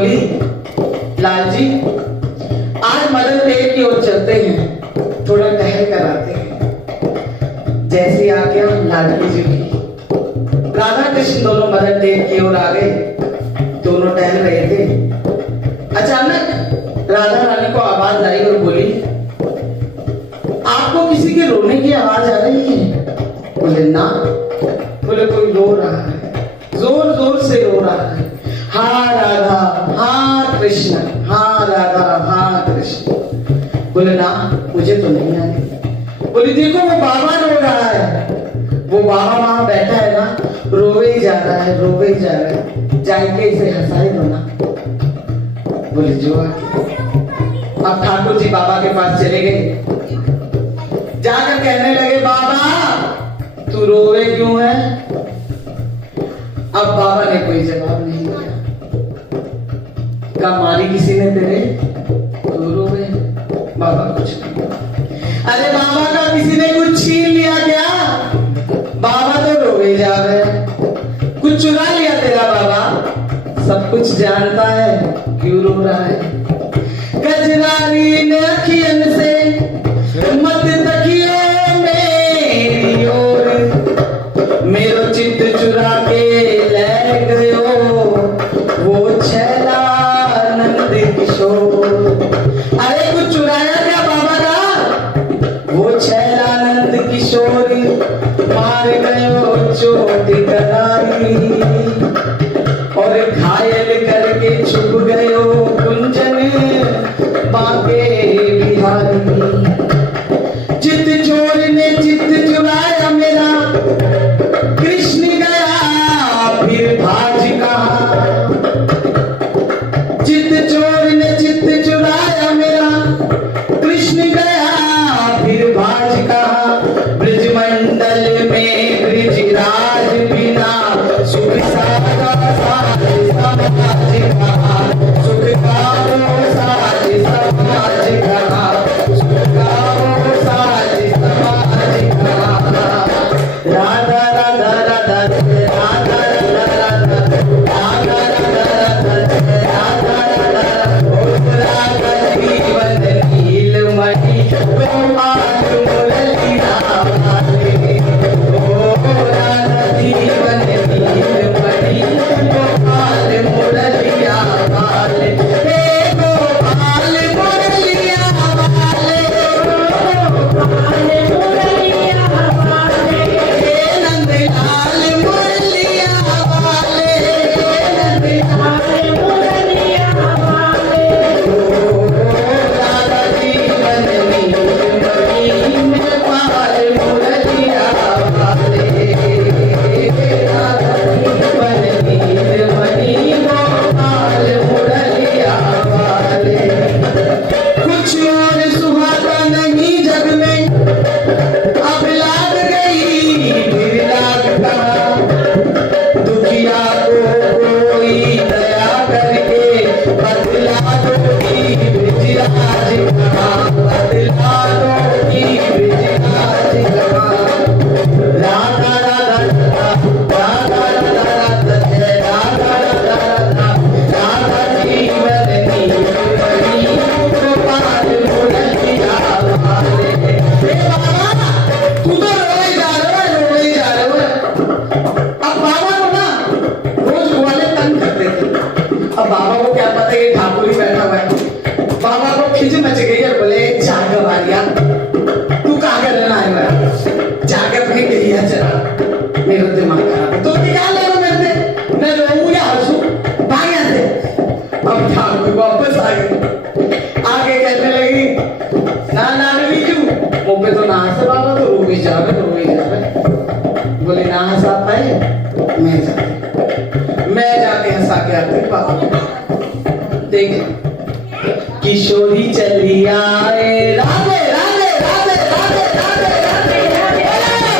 बोली, लाल जी आज मदन टेक की ओर चलते हैं, थोड़ा टहल कर आते हैं। जैसे आके हम लाडली जी की राधा कृष्ण दोनों मदन टेक की ओर आ गए। दोनों टहल रहे थे, अचानक राधा रानी को आवाज आई और बोली, आपको किसी के रोने की आवाज आ रही है? बोले ना। बोले कोई रो रहा है, जोर जोर से रो रहा है, हाँ राधा हाँ कृष्ण, हाँ राधा हाँ कृष्ण। बोले ना मुझे तो नहीं आई। बोली देखो वो बाबा रो रहा है, वो बाबा वहां बैठा है ना, रोवे ही जा रहा है, रोवे ही जा रहा है, जाके इसे हंसाए दो ना। बोले जो अब ठाकुर जी बाबा के पास चले गए, जाकर कहने लगे बाबा तू रोवे क्यों है? अब बाबा ने कोई जवाब नहीं दिया। कहा मारी किसी ने तेरे? तू रोवे? बाबा कुछ नहीं। अरे बाबा का किसी ने कुछ छीन लिया क्या? बाबा तो रोवे जा रहे। कुछ चुरा लिया तेरा बाबा? सब कुछ जानता है, क्यों रो रहा है? गजरारी ने अखियन से मत तकियो मेरी ओर, मेरो चित्त चुरा के ले गयो वो छैला नंद किशोर। अरे कुछ चुराया क्या बाबा का? वो छैला नंद किशोर मार गयो चोट करारी, और घायल करके छुप गयो कुंजन बाके बिहारी। चित चोर ने चित चुराया मेरा, कृष्ण गया फिर भाज कहा। चित चोर ने चित चुराया मेरा, कृष्ण गया फिर भाज कहा। ब्रजमंडल में ब्रजराज बिना सुख सारा साज समाज कहा, सुख गाओ साज समाज कहा, सुख गाओ साज समाज कहा। राधा राधा राधा राधा राधा राधा राधा राधा राधा राधा जीवन नीलमणि गोपाल मुरलिया वाले, ओ राधा जीवन नीलमणि गोपाल मुरलिया वाले, हे गोपाल मुरलिया वाले, गोपाल मुरलिया वाले, हे नंदलाल मुरलिया वाले, हे नंदलाल मुरलिया वाले, ओ राधा जीवन नीलमणि गोपाल मुरलिया वाले, राधा जीवन नीलमणि गोपाल मुरलिया वाले। कुछ और सुहाता नहीं जग में, अब लाग गई फिर लाग कहा। दुखिया को कोई दया करके बदला दो की ब्रजराज कहा, बदला दो की ब्रजराज कहा। राधा राधा राधा राधा राधा जय राधा राधा राधा राधा जीवन नीलमणि गोपाल मुरलिया वाले। हे बाबा तू तो रोए जा रहे हो, रोए जा रहे हो। अब बाबा को ना रोज वाले तंग करते थे। अब बाबा को क्या पता ये ठाकुर ही बैठा हुआ है। बाबा को खिंच मच गई और बोले जाग वालिया तू कहाँ कर रहना है? जाके अपनी गई है जरा, मेरा दिमाग खराब है। तो निकाल ले रो मेरे से, मैं रोऊं या हंसू? भाग यहाँ से। अब ठाकुर वापस आ गए, आगे कहने लगी ना लाडली क्यों? मुँह पे तो ना हंसे बाबा, तो रो भी जा रहे, रो भी जा रहे। बोले ना हंसा पाए, मैं जाके हंसा के आते बाबा। देख किशोरी चली आए, राधे राधे राधे राधे राधे राधे राधे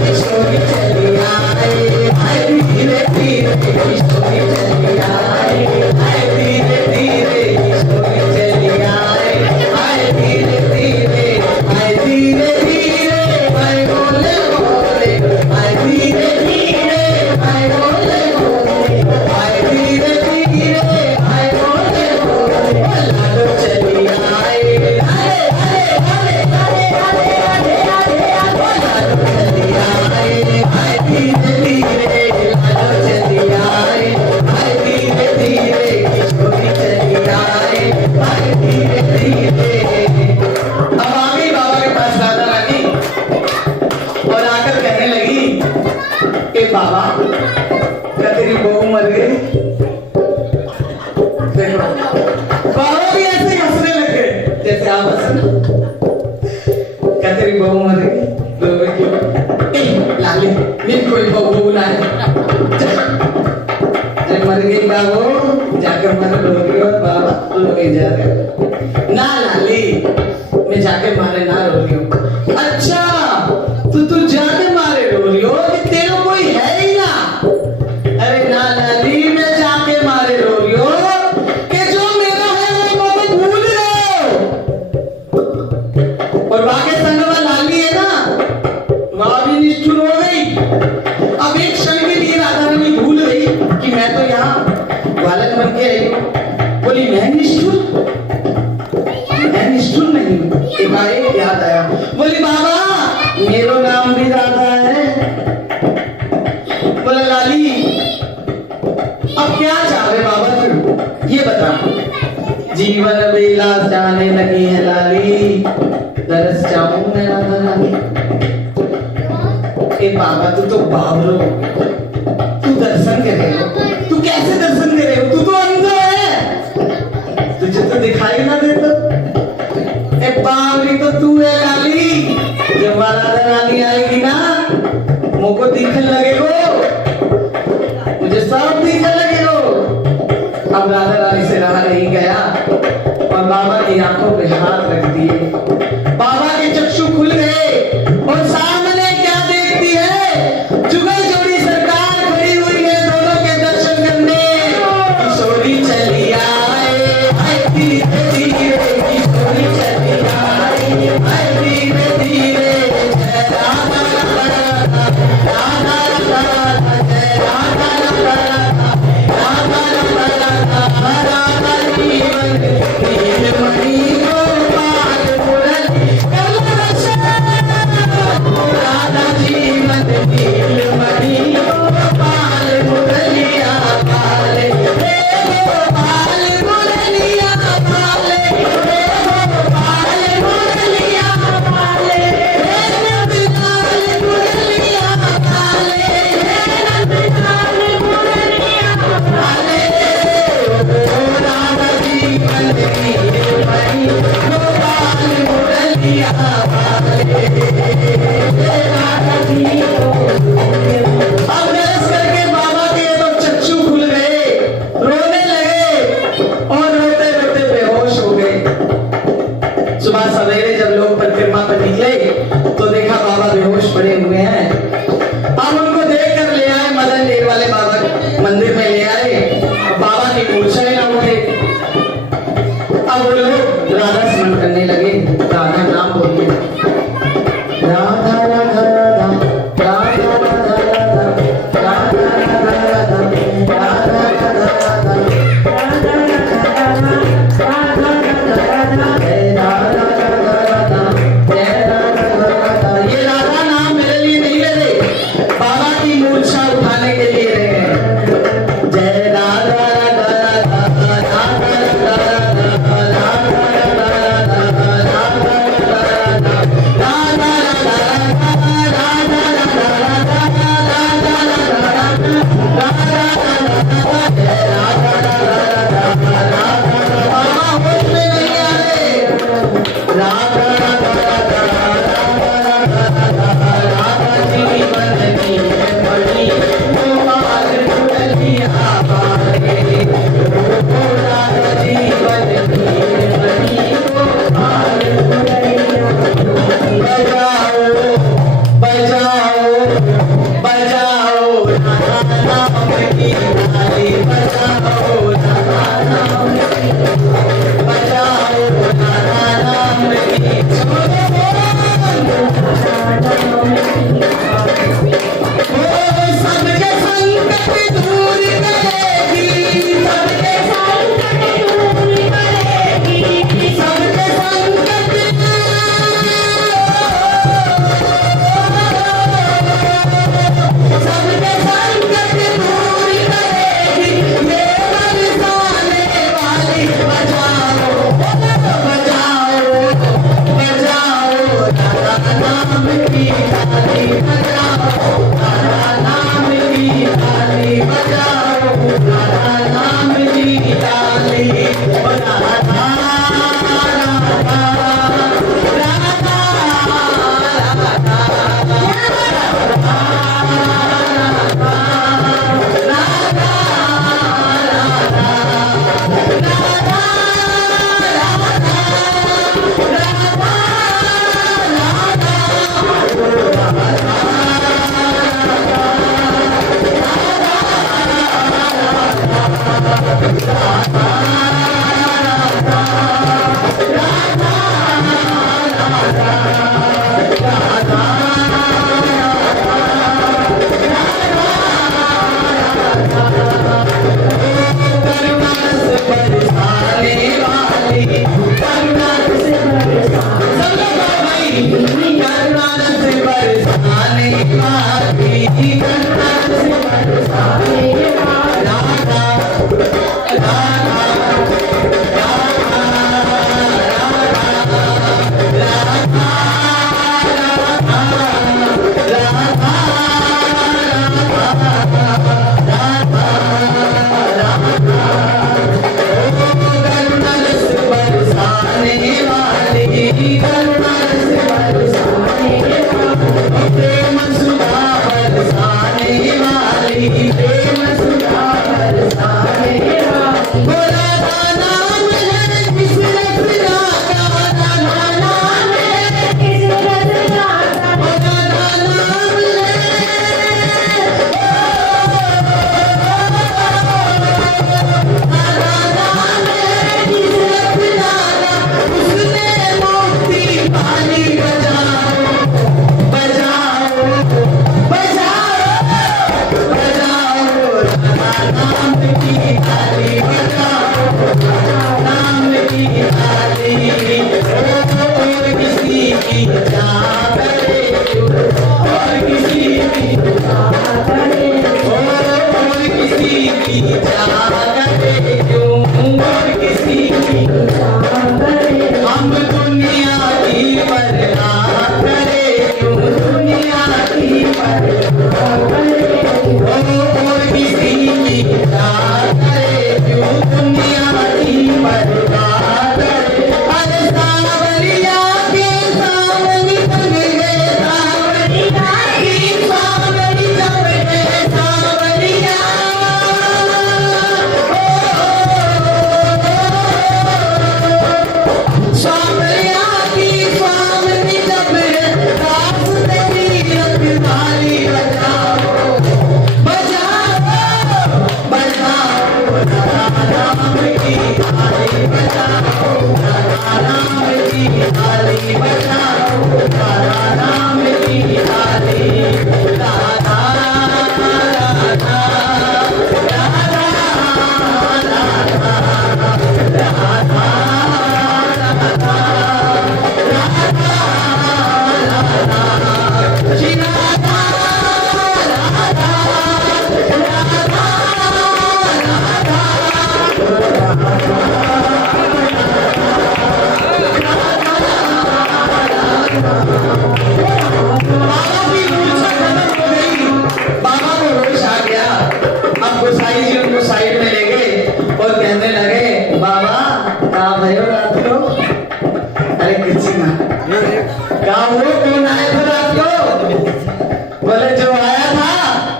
किशोरी चली आए, आए धीरे धीरे किशोरी चली आए, आए धीरे धीरे किशोरी चली आए, आए धीरे धीरे, आए धीरे धीरे, आए बोले बोले, आए धीरे धीरे, आए लगा वो जाकर मारे रोगी और बाबा रोई जा रहे। ना लाली, मैं जाके मारे ना रो रही हूँ। अच्छा तो तू जाके मारे रो रही हो कि तेरे कोई है ही ना? अरे ना लाली, मैं जाके मारे रो रही हो कि जो मेरा है वो मैं भूल गए हो। और वाके संगवा लाली है ना, वह भी निष्ठुर हो गई। अब एक क्षण के लिए राधा रानी भूल गई कि मैं तो यहाँ बालक बन के आई हूँ। बोली मैं निष्ठुर? मैं निष्ठुर नहीं हूँ। एकाएक याद आया, बोली बाबा मेरा नाम भी राधा है। बोला लाली अब क्या चाहे बाबा तू ये बता। जीवन बेला जाने लगी है लाली, दरस जाऊं मैं राधा रानी। ए बाबा तू तो बावरो हो गया, तू दर्शन कर रहे हो। तू कैसे दर्शन कर रहे हो? तू तो अंधा है, तुझे तो दिखाई ना देता। ए बावरी तो तू है लाली, जब राधा रानी आएगी ना मुझको दिखने लगेगो, मुझे सब दिखने लगेगो। अब राधा रानी से रहा नहीं गया और बाबा की आंखों पे हाथ रख दिए। बाबा के चक्षु खुल गए और सामने क्या देखती है? जुगल जोड़ी सरकार खड़ी हुई है दोनों के दर्शन करने। किशोरी चली आए, आए धीरे धीरे, किशोरी चली आए, आए धीरे धीरे। जय राधा राधा, राधा राधा, जय राधा राधा, राधा राधा, राधा जीवन नीलमणि गोपाल मुरली कलरक्षण। राधा जीवन नीलमणि गोपाल मुरलिया पाले, हे गोपाल मुरलिया पाले, हे गोपाल मुरलिया पाले, हे नंदलाल मुरलिया पाले, हे नंदलाल मुरलिया पाले। ओ राधा जीवन नीलमणि गोपाल मुरलिया पाले, हे राधा जीवन। अब नरस करके बाबा के तो चक्षु खुल गए, रोने लगे और रोते रोते बेहोश हो गए। सुबह सवेरे जब लोग परिक्रमा पर निकले तो देखा बाबा बेहोश पड़े हुए हैं। अब उनको देख कर ले आए, मदन डेर वाले बाबा मंदिर में ले आए। बाबा की मूर्छा ही ना उठे। अब वो लोग राधा स्मरण करने लगे, राधा नाम बोलिए, राधा राधा राधा, राधा राधा राधा, राधा राधा राधा, राधा राधा राधा, राधा राधा राधा, जय राधा राधा, जय राधा राधा। ये राधा नाम मेरे लिए नहीं ले रहे, बाबा की मूर्छा उठाने के लिए रहे हैं। जय राधा राधा राधा, राधा राधा राधा, राधा राधा राधा, राधा राधा राधा, राधा की जागरे क्यों किसी की जागरे हम दुनिया की परवाह करे क्यों दुनिया की परवाह करे और किसी की जागरे क्यों दुनिया की परवाह करे अरे सावरिया के सावरी बन गए सावरिया की सावरी बन गए सावरिया सावरिया की सावरी जब रास्ते की रखवाली बचाओ बचाओ बचाओ राम की थाली बचाओ राम की थाली बचाओ राम की थाली राधा राधा राधा बाबा की मूर्छा खत्म हो गई बाबा को होश आ गया अब गोसाई जी उनको साइड में ले गए और कहने लगे बाबा कहाँ भयो रात को अरे किसी ना कहा वो कौन आए थे रात को बोले जो आया था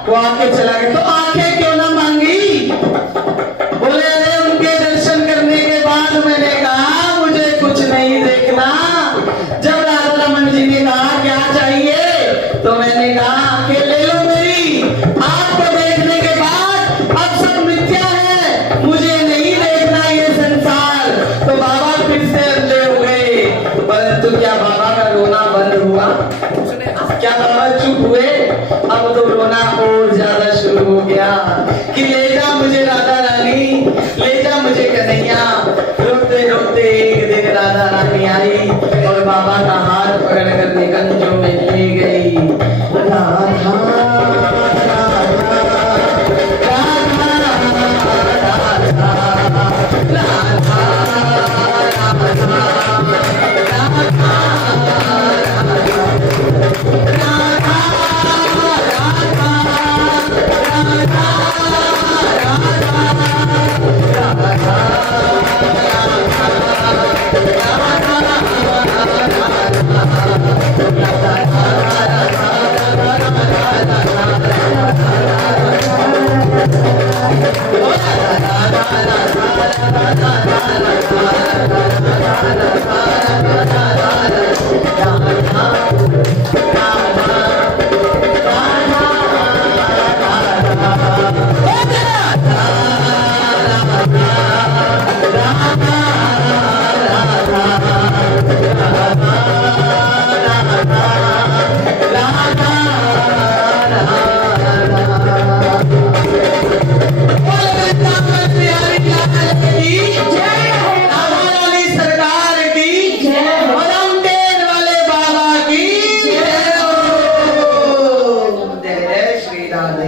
वो आके चला गया तो आंखें क्यों ना मांगी बोले अरे उनके दर्शन करने के बाद मैंने कहा मुझे कुछ नहीं देखना जब राधा रमन जी ने कहा क्या चाहिए तो मैंने कहा आंखें ले लो मेरी आपको देखने के बाद अब सब मिथ्या है मुझे नहीं देखना ये संसार तो बाबा फिर से अंधे हो गए परंतु क्या बाबा का रोना बंद हुआ क्या बाबा चुप हुए अब तो रोना और ज्यादा शुरू हो गया कि ले जा मुझे राधा रानी ले जा मुझे कन्हैया रोते रोते एक दिन राधा रानी आई और बाबा का हाथ पकड़ कर निकंजों में ले गई राधा राधा